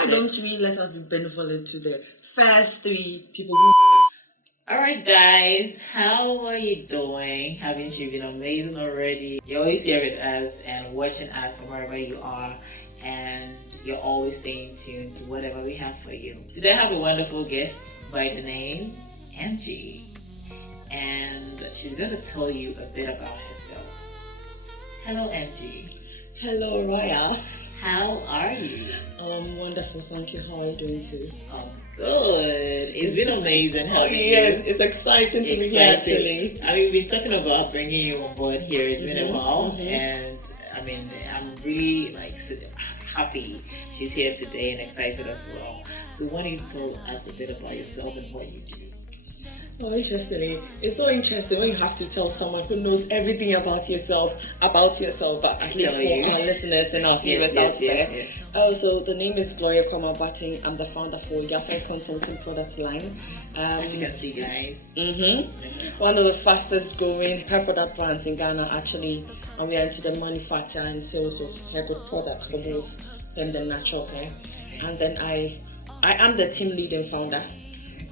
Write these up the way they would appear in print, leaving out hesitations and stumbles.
why don't we let us be benevolent to the first three people who... Alright guys, how are you doing? Haven't you been amazing already? You're always here with us and watching us from wherever you are, and you're always staying tuned to whatever we have for you. Today I have a wonderful guest by the name MG, and she's going to tell you a bit about herself. Hello MG. Hello, Raya. How are you? Wonderful, thank you. How are you doing too? Good. It's been amazing having you. Yes, it's exciting to be here actually. I mean, we've been talking about bringing you on board here. It's been a while, and I mean, I'm really happy she's here today and excited as well. So why don't you tell us a bit about yourself and what you do? Oh, interestingly, it's so interesting when you have to tell someone who knows everything about yourself, but at least for our listeners and our viewers out there. Yes. So the name is Gloria Kwama-Bating. I'm the founder for Yafe Consulting product line. As you can see, guys. One of the fastest growing hair product brands in Ghana, actually, and we are into the manufacture and sales of hair good products for both them and natural hair. And then I am the team lead and founder.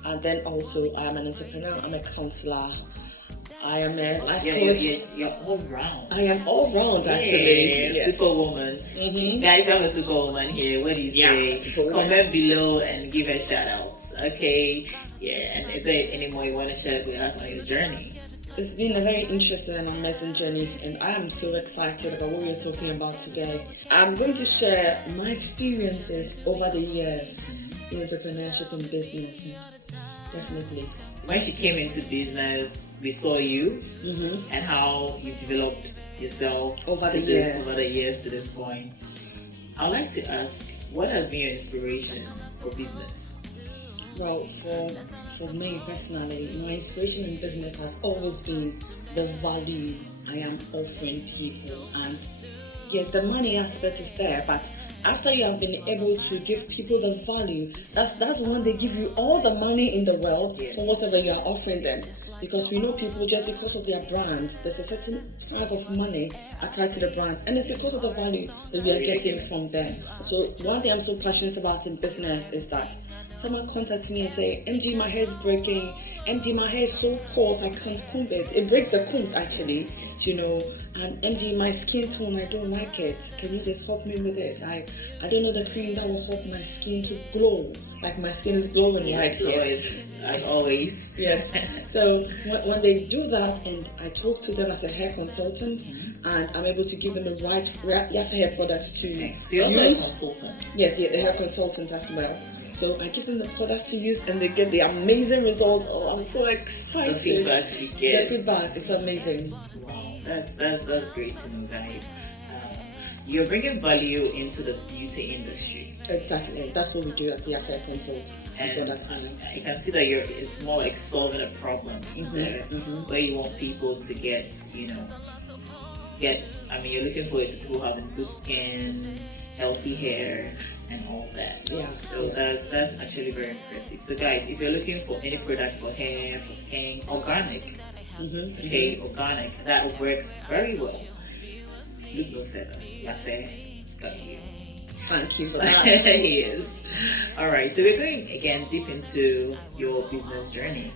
And then also, I'm an entrepreneur, I'm a counselor, I am a life coach. You're all round. I am all round, actually. Yes. Superwoman. Guys, you have a superwoman here. What do you say? Comment below and give her shout outs. Okay. Yeah. And is there any more you want to share with us on your journey? It's been a very interesting and amazing journey, and I am so excited about what we're talking about today. I'm going to share my experiences over the years in entrepreneurship and business. Definitely. When she came into business, we saw you and how you developed yourself over the years to this point. I'd like to ask, what has been your inspiration for business? Well, for me personally, my inspiration in business has always been the value I am offering people. And yes, the money aspect is there, but after you have been able to give people the value, that's when they give you all the money in the world for whatever you are offering them. Because we know people, just because of their brand, there's a certain type of money attached to the brand, and it's because of the value that we are getting from them. So one thing I'm so passionate about in business is that someone contacts me and say, MG, my hair is breaking. MG, my hair is so coarse, I can't comb it. It breaks the combs actually, And MG, my skin tone, I don't like it. Can you just help me with it? I don't know the cream that will help my skin to glow. Like my skin is glowing right here. As always. Yes. So when they do that, and I talk to them as a hair consultant, and I'm able to give them the right Yafe hair products to use. So you're also a consultant? Yes, the hair consultant as well. So I give them the products to use, and they get the amazing results. Oh, I'm so excited. The feedbacks you get. The feedback is amazing. Wow, that's great to know, guys. You're bringing value into the beauty industry. Exactly, that's what we do at the Yafe Consult. And I can see that it's more like solving a problem there, where you want people to get. I mean, you're looking for it to people having good skin, healthy hair, and all that. Yeah. So that's actually very impressive. So guys, if you're looking for any products for hair, for skin, organic, organic, that works very well. Look no further. Yafe has got you. Thank you for that. Yes. All right. So we're going again deep into your business journey.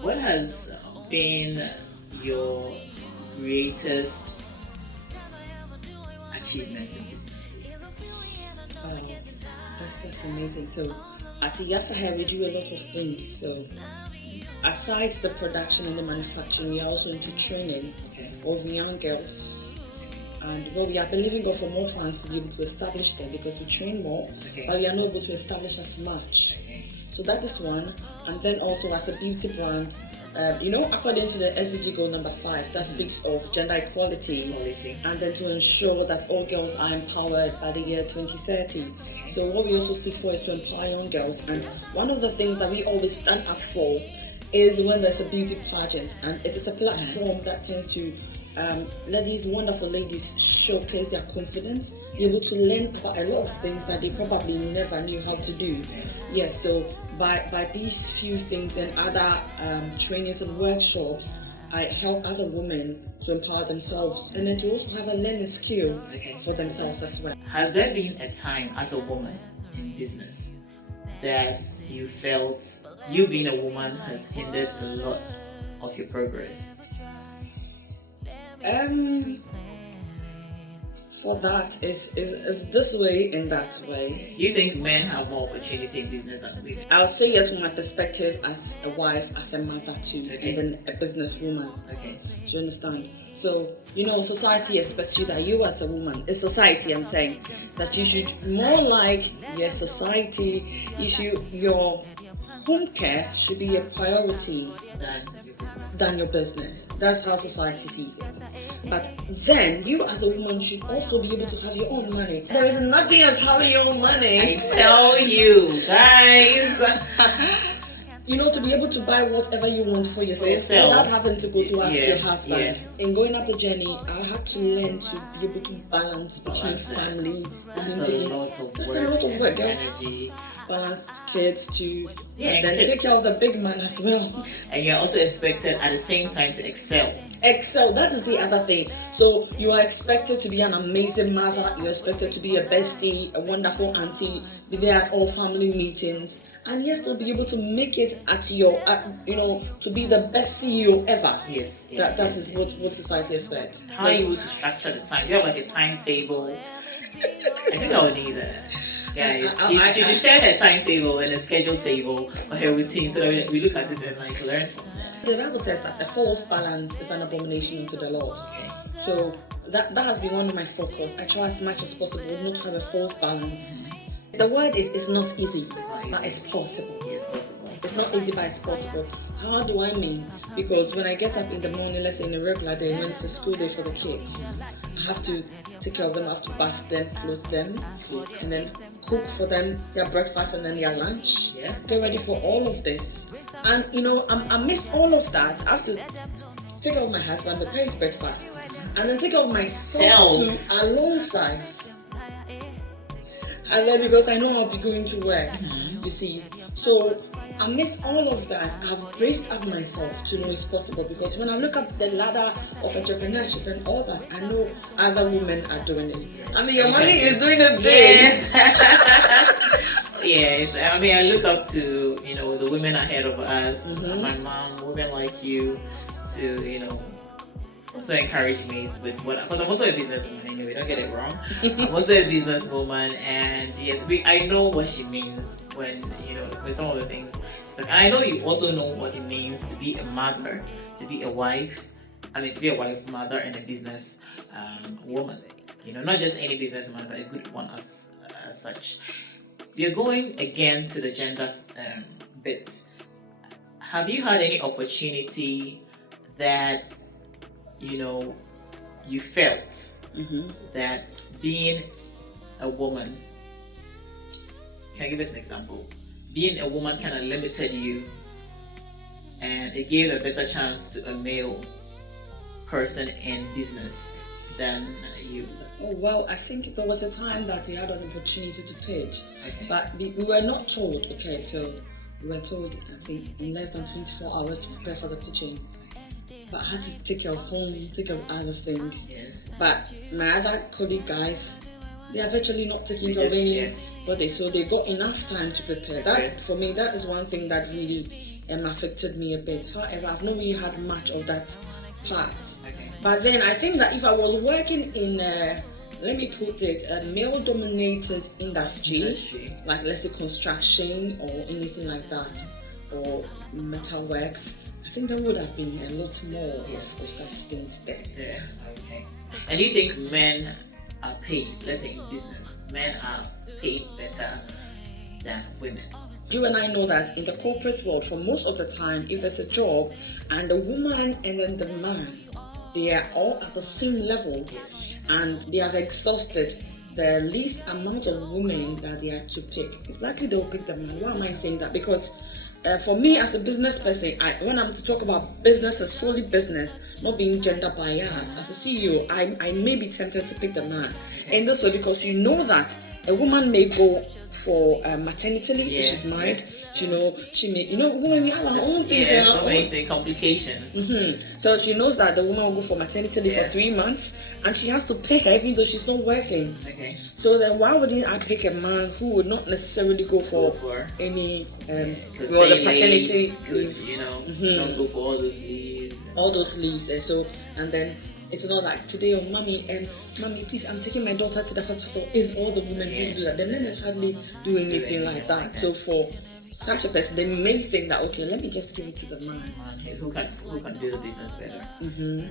What has been your greatest achievement in business? That's amazing. So at Yafe Hair, we do a lot of things. So aside the production and the manufacturing, we are also into training of young girls. And we are believing God for more funds to be able to establish them, because we train more, but we are not able to establish as much. So that is one. And then also as a beauty brand, according to the SDG goal number 5, that speaks of gender equality, and then to ensure that all girls are empowered by the year 2030. So what we also seek for is to empower young girls. And one of the things that we always stand up for is when there's a beauty pageant, and it is a platform that tends to let these wonderful ladies showcase their confidence, be able to learn about a lot of things that they probably never knew how to do. Yes, so by these few things and other trainings and workshops, I help other women to empower themselves, and then to also have a learning skill for themselves as well. Has there been a time as a woman in business that you felt you being a woman has hindered a lot of your progress? For that is this way and that way. You think men have more opportunity in business than women? I'll say yes from my perspective as a wife, as a mother too, Okay. and then a businesswoman. Okay. Do you understand? So, society expects you that you as a woman, it's society I'm saying, that you should more like, yes, society, your home care should be a priority than your business. That's how society sees it. But then, you as a woman should also be able to have your own money. There is nothing as having your own money. I tell you, guys. To be able to buy whatever you want for yourself without having to go to ask your husband. In going up the journey, I had to learn to be able to balance between family. That's a lot of work, energy. Balance kids too. And then take care of the big man as well. And you're also expected at the same time to excel. That is the other thing. So you are expected to be an amazing mother. You're expected to be a bestie, a wonderful auntie, be there at all family meetings. And yes, to be able to make it at your, to be the best CEO ever. Yes. That is what society expects. How are you able to structure the time? You have like a timetable. I think I would need that. Guys, you should share her timetable and a schedule table or her routine so that we look at it and learn from that. The Bible says that a false balance is an abomination unto the Lord. Okay. So that has been one of my focus. I try as much as possible not to have a false balance. The word is not easy, but it's possible. It's possible. It's not easy, but it's possible. How do I mean? Because when I get up in the morning, let's say in a regular day, when it's a school day for the kids, I have to take care of them, I have to bath them, clothe them, and then cook for them their breakfast and then their lunch. Yeah. Get ready for all of this. And I miss all of that. I have to take care of my husband, prepare his breakfast, and then take care of myself too alongside. And then because I know I'll be going to work, you see. So I miss all of that. I've braced up myself to know it's possible, because when I look up the ladder of entrepreneurship and all that, I know other women are doing it. I mean, your money is doing it big. Yes. I mean, I look up to, the women ahead of us, my mom, women like you, to, also encourage me with what, because I'm also a businesswoman anyway, don't get it wrong. I'm also a businesswoman, and yes, I know what she means when, with some of the things she's like. And I know you also know what it means to be a mother, to be a wife, mother, and a business woman. Not just any businesswoman, but a good one as such. We're going again to the gender bit. Have you had any opportunity that you felt that being a woman, can I give us an example? Being a woman kind of limited you, and it gave a better chance to a male person in business than you? Oh, well, I think there was a time that we had an opportunity to pitch, but we were not told. Okay, so we were told, I think, in less than 24 hours to prepare for the pitching. But I had to take care of home, take care of other things. Yes. But my other colleague guys, they are virtually not taking care of anybody, so they got enough time to prepare. That, for me, that is one thing that really affected me a bit. However, I've not really had much of that part. Okay. But then I think that if I was working in let me put it, a male-dominated industry, like let's say construction or anything like that, or metalworks, I think there would have been a lot more of such things there. Yeah, okay. And do you think men are paid, let's say in business, men are paid better than women? You and I know that in the corporate world, for most of the time, if there's a job and the woman and then the man, they are all at the same level, and they have exhausted the least amount of women that they are to pick, it's likely they'll pick the man. Why am I saying that? Because for me as a business person, when I'm to talk about business as solely business, not being gender biased, as a CEO, I may be tempted to pick the man. And this way, because you know that a woman may go for maternity leave. Yeah, She's married. She when we have our own things. Yeah, so many things, complications. So she knows that the woman will go for maternity leave for 3 months, and she has to pay her even though she's not working. Okay. So then why wouldn't I pick a man who would not necessarily go for any the paternity leave? Don't go for all those leaves. All those leaves, and then it's not like today, mommy, please, I'm taking my daughter to the hospital. Is all the women who do that? The men will hardly do anything like that. So for such a person, they may think that, okay, let me just give it to the man. Who can do the business better. Okay.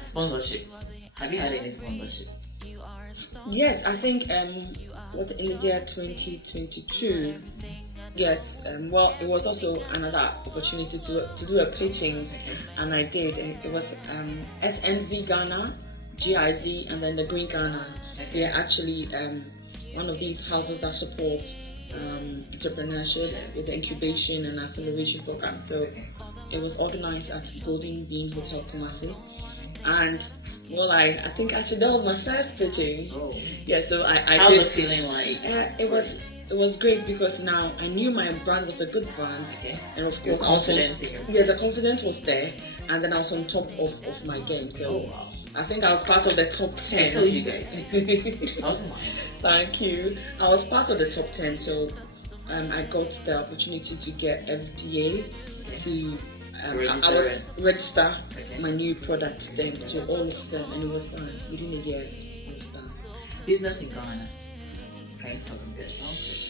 Sponsorship. Have you had any sponsorship? Yes, I think in the year 2022. Yes, well, it was also another opportunity to do a pitching, and I did. It was SNV Ghana, GIZ, and then the Green Ghana. They are actually one of these houses that supports entrepreneurship with the incubation and acceleration program. So it was organized at Golden Bean Hotel Kumasi, and well, I think actually that was my first pitching. Oh. Yeah, so I How's did. it feeling like? It was great because now I knew my brand was a good brand, and of course, confidence in your the confidence was there, and then I was on top of my game. So I think I was part of the top 10. I told you guys. Thank you. I was part of the top 10, so I got the opportunity to get FDA to register my new products then to all of them, and it was done within a year. It was done. Business in Ghana. Can you talk a bit about it?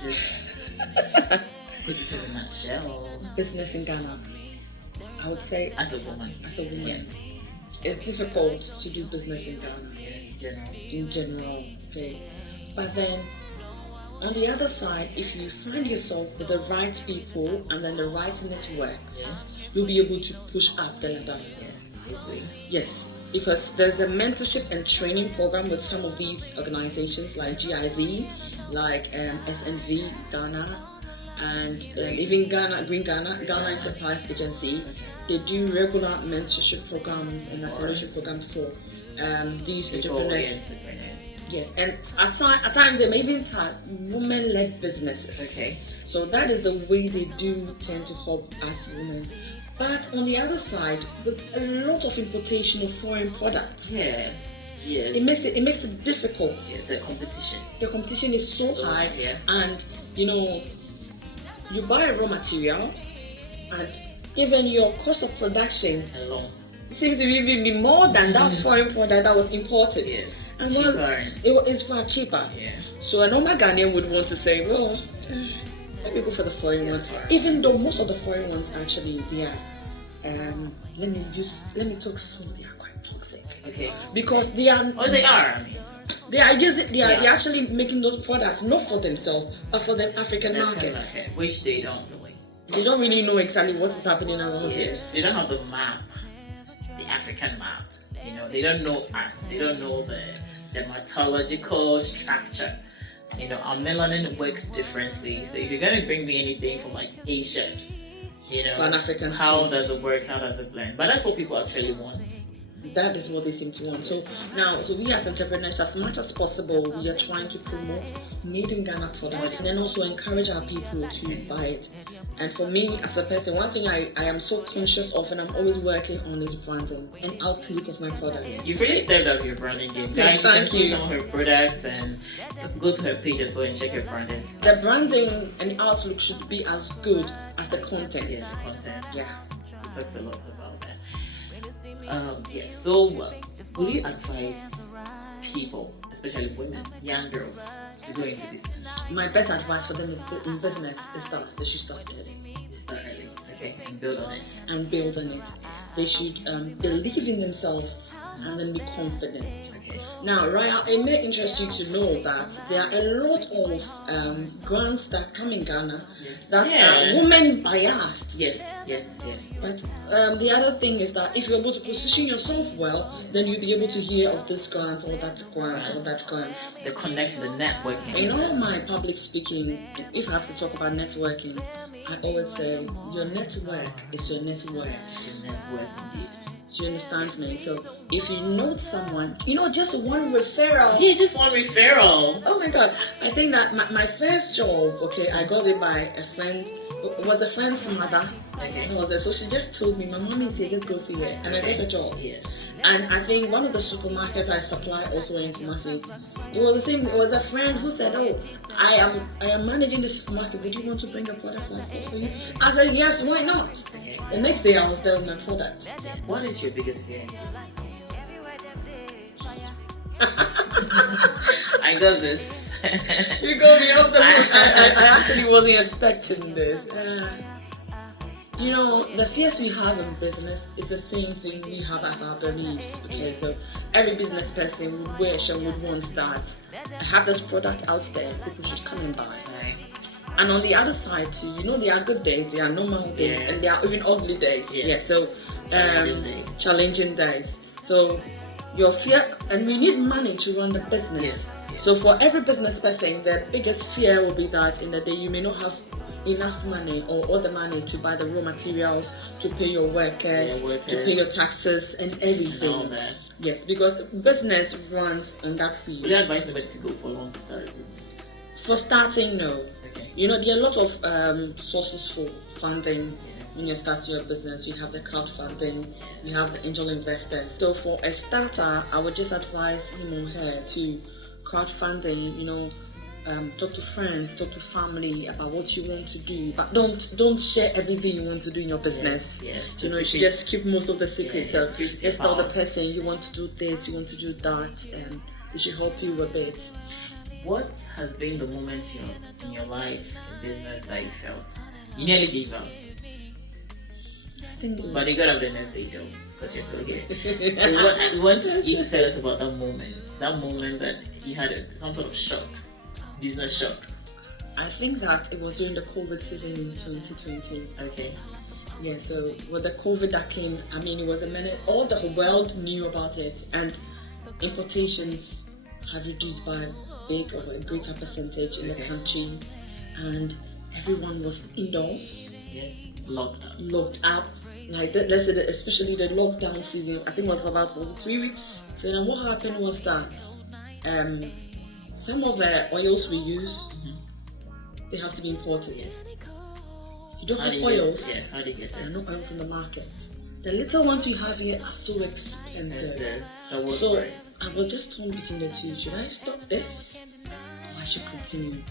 Just put it in a nutshell. Business in Ghana, I would say, as a woman, it's difficult to do business in Ghana. In general, okay. But then, on the other side, if you find yourself with the right people and then the right networks, you'll be able to push up the ladder. Yes, because there's a mentorship and training program with some of these organizations like GIZ, like SNV Ghana, and even Green Ghana Enterprise Agency. They do regular mentorship programs and acceleration programs for these entrepreneurs. Yes, and at times they may even start women-led businesses. Okay, so that is the way they do tend to help us women. But on the other side, with a lot of importation of foreign products, it makes it difficult. The competition is so high, and you buy a raw material, and even your cost of production seems to be more than that foreign product that was imported. Yes, and cheaper. It is far cheaper. Yeah. So a normal Ghanaian would want to say, well, let me go for the foreign one. Even though most of the foreign ones actually they are, let me talk small. They are quite toxic. Okay. Because they are. Oh, they are. They are using. They're actually making those products not for themselves, but for the African market, which they don't really. They don't really know exactly what is happening around here. They don't have the map, the African map. They don't know us. They don't know the dermatological structure. Our melanin works differently. So if you're going to bring me anything from like Asia, for an African how does it work? How does it blend? But that's what people actually want. That is what they seem to want. So we as entrepreneurs, as much as possible, we are trying to promote made in Ghana products and then also encourage our people to buy it. And for me, as a person, one thing I am so conscious of and I'm always working on is branding and outlook of my products. You've really stepped up your branding game. Yes, thank you. See some of her products and go to her page as well and check her branding. The branding and outlook should be as good as the content. Yes, content. Yeah. It talks a lot about that. So would you advise people, especially women, young girls, to go into business? My best advice for them in business is that they should start early. Okay, and build on it. They should believe in themselves and then be confident. Okay. Now, Raya, it may interest you to know that there are a lot of grants that come in Ghana that are women biased. Yes. But the other thing is that if you're able to position yourself well, then you'll be able to hear of this grant or that grant or that grant. The connection, the networking. In all my public speaking, if I have to talk about networking, I always say your network is your net worth. Your net worth, indeed. Do you understand me? So if you know someone, just one referral. Yeah, just one referral. Oh my God. I think that my first job, okay, I got it by a friend. It was a friend's mother. Okay. So she just told me, my mom is here, just go see her. And I got the job. Yes. And I think one of the supermarkets I supply also in Kumasi, it was the same. It was a friend who said, "Oh, I am managing the supermarket. Would you want to bring a product for you?" I said, "Yes, why not?" Okay. The next day I was there with my products. What is your biggest fear in business? I got this. You got me off the hook. I actually wasn't expecting this. The fears we have in business is the same thing we have as our beliefs. Okay, so every business person would wish and would want that I have this product out there, people should come and buy. Right. And on the other side too, there are good days, there are normal days, and there are even ugly days. Yes. Yeah, so challenging days. So your fear, and we need money to run the business. Yes. So for every business person, the biggest fear will be that in the day you may not have enough money or all the money to buy the raw materials, to pay your workers, to pay your taxes and everything. And all that. Yes, because business runs on that wheel. Will you advise somebody to go for long to start a business? For starting, no. Okay. There are a lot of sources for funding. Yes. When you're starting your business, you have the crowdfunding, you have the angel investors. So for a starter, I would just advise him or her to crowdfunding, talk to friends, talk to family about what you want to do, but don't share everything you want to do in your business. Yes. You should just keep most of the secrets. Just tell the out. person you want to do this, you want to do that, and it should help you a bit. What has been the moment in your life, in business, that you felt you nearly gave up, but you got up the next day though, because you're still here? So we want you to tell us about that moment that you had some sort of shock, business shock. I think that it was during the COVID season in 2020. Okay. Yeah, so with the COVID that came, it was a minute, all the world knew about it, and importations had reduced by a greater percentage in the country, and everyone was indoors. Yes. Locked up. Like let's say especially the lockdown season, I think it was for about 3 weeks. So then what happened was that some of the oils we use, they have to be imported. Yes. You don't have oils. How do you get There are it? no oils in the market. The little ones you have here are so expensive. So I was just torn between the two. Should I stop this or I should continue?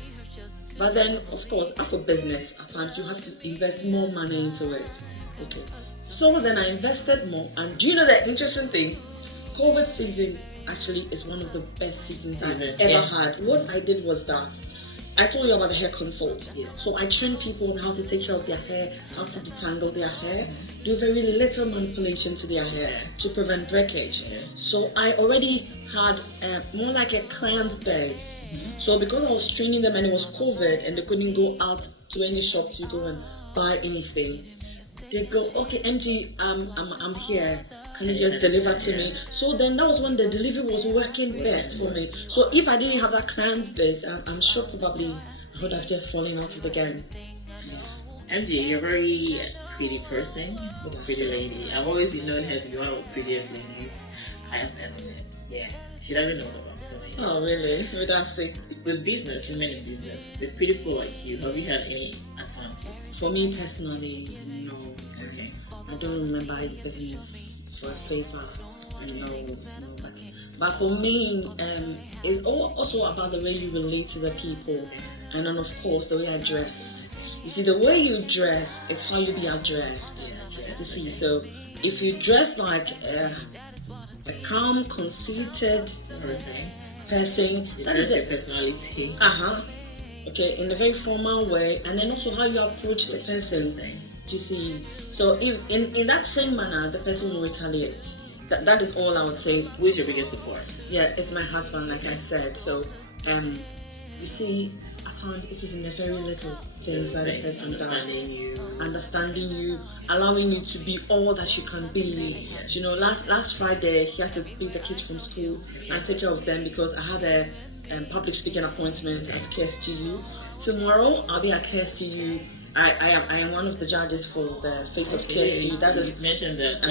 But then, of course, after business, at times you have to invest more money into it. Okay. So then I invested more. And do you know the interesting thing? COVID season actually is one of the best seasons I've ever had. What I did was that I told you about the hair consult. Yes. So I trained people on how to take care of their hair, how to detangle their hair, do very little manipulation to their hair to prevent breakage. Yes. So I already had more like a client base. So because I was training them and it was COVID and they couldn't go out to any shop to go and buy anything, they go, okay, MG, I'm here. Can you just deliver to me? So then that was when the delivery was working best for me. So if I didn't have that client base, I'm sure probably I would have just fallen out of the game. Yeah. MJ, you're a very pretty person, pretty lady. I've always known her to be one of the prettiest ladies I have ever met. Yeah, she doesn't know what I'm telling you. Oh, really? That's it. With business, women in business, with pretty people like you, have you had any advances? For me personally, no. Okay. I don't remember business for a favor. No. But for me, it's also about the way you relate to the people, and then of course the way I dress. You see, the way you dress is how you be addressed. Yeah, you see, so if you dress like a calm, conceited person, that is your personality. Okay, in a very formal way, and then also how you approach the person. You see, so if in that same manner, the person will retaliate. That is all I would say. Who is your biggest support? Yeah, it's my husband, like I said. So, you see, at times it is in the very little things that the person does. Understanding you, allowing you to be all that you can be. You know, last Friday he had to pick the kids from school and take care of them because I had a public speaking appointment at KSTU. Tomorrow I'll be at KSTU I am one of the judges for the Face of KSU. That is mentioned that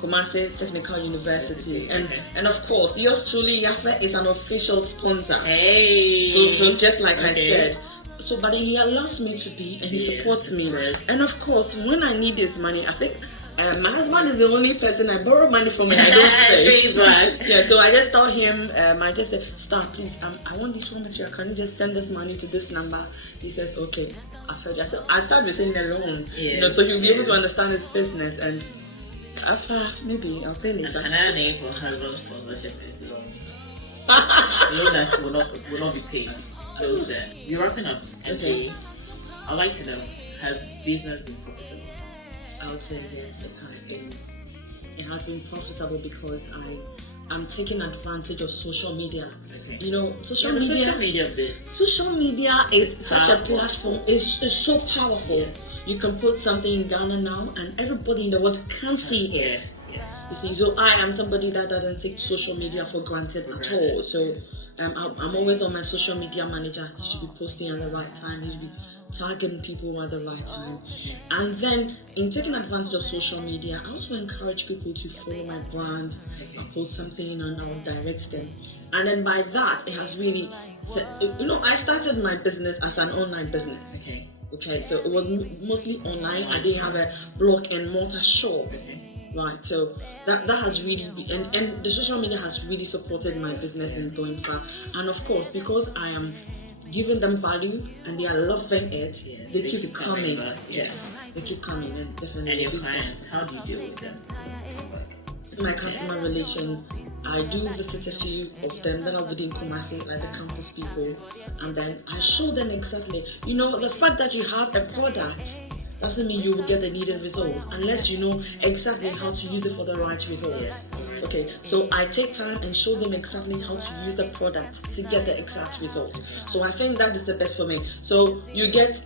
Kumasi Technical University, and of course, yours truly, Yafe, is an official sponsor. Hey, so just like I said. So, but he allows me to be, and he supports me. And of course, when I need his money, I think my husband is the only person I borrow money from, and I don't pay. Yeah, so I just told him, I just said, Star, please, I want this raw material. Can you just send this money to this number? He says, okay. I started receiving a loan, so he'll be able to understand his business. And after, maybe I'll pay later. Another name for husband sponsorship is loan. Loan that will not be paid. You're wrapping up, MJ. I'd like to know, has business been profitable? I would say yes, it has been. It has been profitable because I'm taking advantage of social media. Okay. You know, social media bit. Social media is such a platform. It's so powerful. Yes. You can put something in Ghana now, and everybody in the world can see it. Yes. Yeah. You see, so I am somebody that doesn't take social media for granted at all. So I'm always on my social media manager. You should be posting at the right time. You should be tagging people at the right time. And then in taking advantage of social media, I also encourage people to follow my brand. I post something and I'll direct them. And then by that, it has really, I started my business as an online business. Okay, so it was mostly online. I didn't have a brick and mortar shop. Right, so that has really been, and the social media has really supported my business in going far. And of course, because I am giving them value and they are loving it, they keep coming. They keep coming, and definitely. And your clients, how do you deal with them? My customer relation, I do visit a few of them that are within Kumasi, like the campus people, and then I show them exactly. The fact that you have a product doesn't mean you will get the needed results unless you know exactly how to use it for the right results. Okay, so I take time and show them exactly how to use the product to get the exact result. So I think that is the best for me. So you get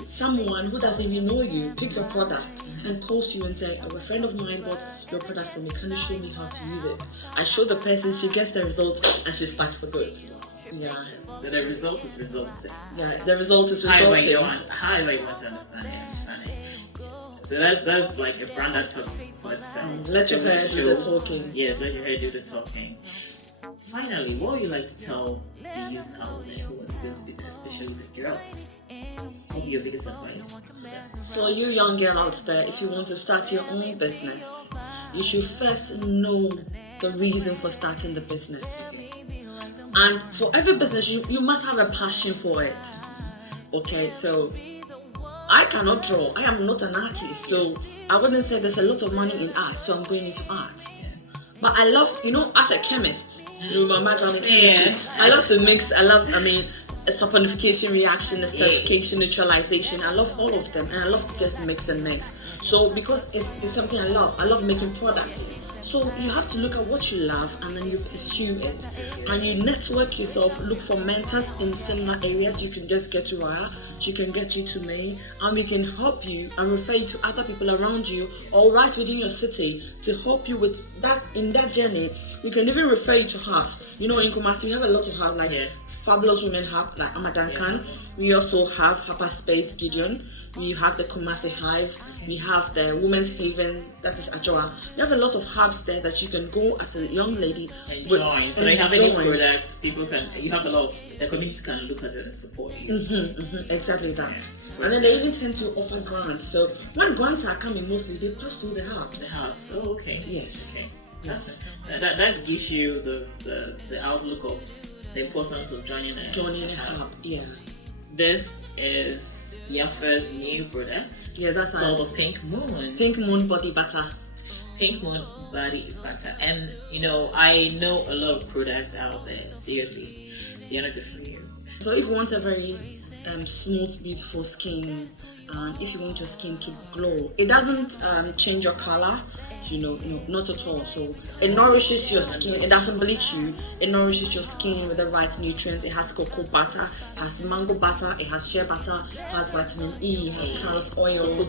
someone who doesn't even know you, pick your product and calls you and say, a friend of mine bought your product for me, can you show me how to use it? I show the person, she gets the result and she's back for good. Yeah. So the result is resulting. Yeah, the result is resulting. However you want to understand it. Yes. So that's like a brand that talks for itself. Let your hair do the talking. Yes, let your hair do the talking. Finally, what would you like to tell the youth out there who want to go into business, especially the girls? What would be your biggest advice for that? So you young girl out there, if you want to start your own business, you should first know the reason for starting the business. And for every business, you must have a passion for it. Okay, so I cannot draw. I am not an artist. So I wouldn't say there's a lot of money in art, so I'm going into art. But I love, as a chemist, my background in chemistry, I love to mix. Saponification reaction, esterification, neutralization. I love all of them, and I love to just mix and mix. So because it's something I love making products. So you have to look at what you love and then you pursue it. And you network yourself, look for mentors in similar areas. You can just get to her, she can get you to me, and we can help you and refer you to other people around you or right within your city to help you with that in that journey. We can even refer you to hubs. In Kumasi we have a lot of hubs, like Fabulous Women Hub, like Amadankan. We also have Hyperspace Gideon. We have the Kumasi Hive. We have the Women's Haven, that is Ajoa. We have a lot of hubs there that you can go as a young lady and join. So they have any products, you have a lot of, the community can look at it and support you. Exactly that. And then they even tend to offer grants. So when grants are coming, mostly they pass through the hubs. The hubs, oh okay. Yes. Okay. That gives you the outlook of the importance of joining a hub. Yeah. This is Yafe's new product. Yeah, that's called the Pink Moon. Pink Moon Body Butter. Pink Moon Body Butter. And I know a lot of products out there. Seriously, they're not good for you. So if you want a very smooth, beautiful skin, and if you want your skin to glow, it doesn't change your color. Not at all. So it nourishes your skin. It doesn't bleach you. It nourishes your skin with the right nutrients. It has cocoa butter, it has mango butter, it has shea butter, it has vitamin E, it has carrot oil,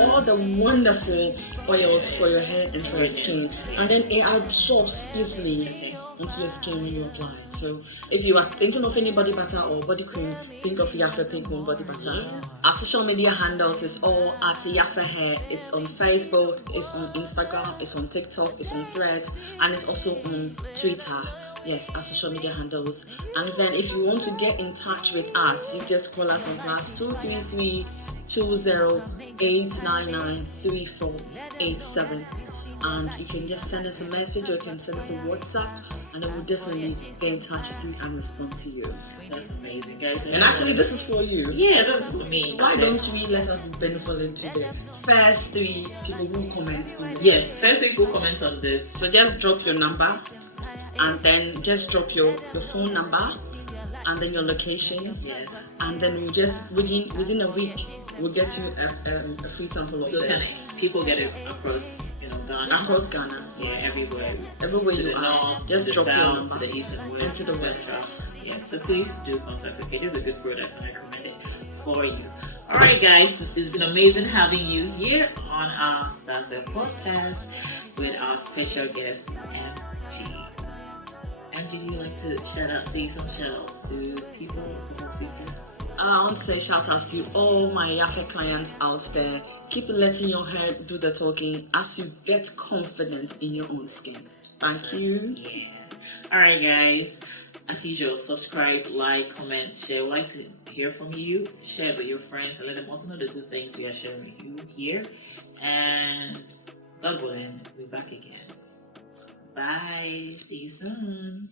all the wonderful oils for your hair and for your skin. And then it absorbs easily. onto your skin when you apply it. So if you are thinking of any body butter or body cream, think of Yafe Pink Moon body butter. Yes. Our social media handles is all at Yafe Hair. It's on Facebook, it's on Instagram, it's on TikTok, it's on Threads, and it's also on Twitter. Yes, our social media handles. And then if you want to get in touch with us, you just call us on +233 20 3487, and you can just send us a message or you can send us a WhatsApp, and then we'll definitely get in touch with you and respond to you. That's amazing, guys. And actually, this is for you. Yeah, this is for me. Why don't we let us be benevolent to the first 3 people who comment on this? Yes, first people comment on this. So just drop your number, and then just drop your phone number, and then your location. Yes. And then we'll just within a week we'll get you a free sample of So this. can people get it across, Ghana? Across Ghana. Yeah, everywhere. Everywhere To you the are. north, Just to the drop your south, number. to the east and west, And to the etc. Yeah, so please do contact. Okay, this is a good product and I recommend it for you. All right, guys, it's been amazing having you here on our Starcell podcast with our special guest, MG. MG, do you like to say some shout outs to people, a couple of people? I want to say shout outs to all my Yafe clients out there. Keep letting your hair do the talking as you get confident in your own skin. Thank you. Yeah. All right, guys. As usual, subscribe, like, comment, share. We'd like to hear from you. Share it with your friends and let them also know the good things we are sharing with you here. And God willing, we'll be back again. Bye. See you soon.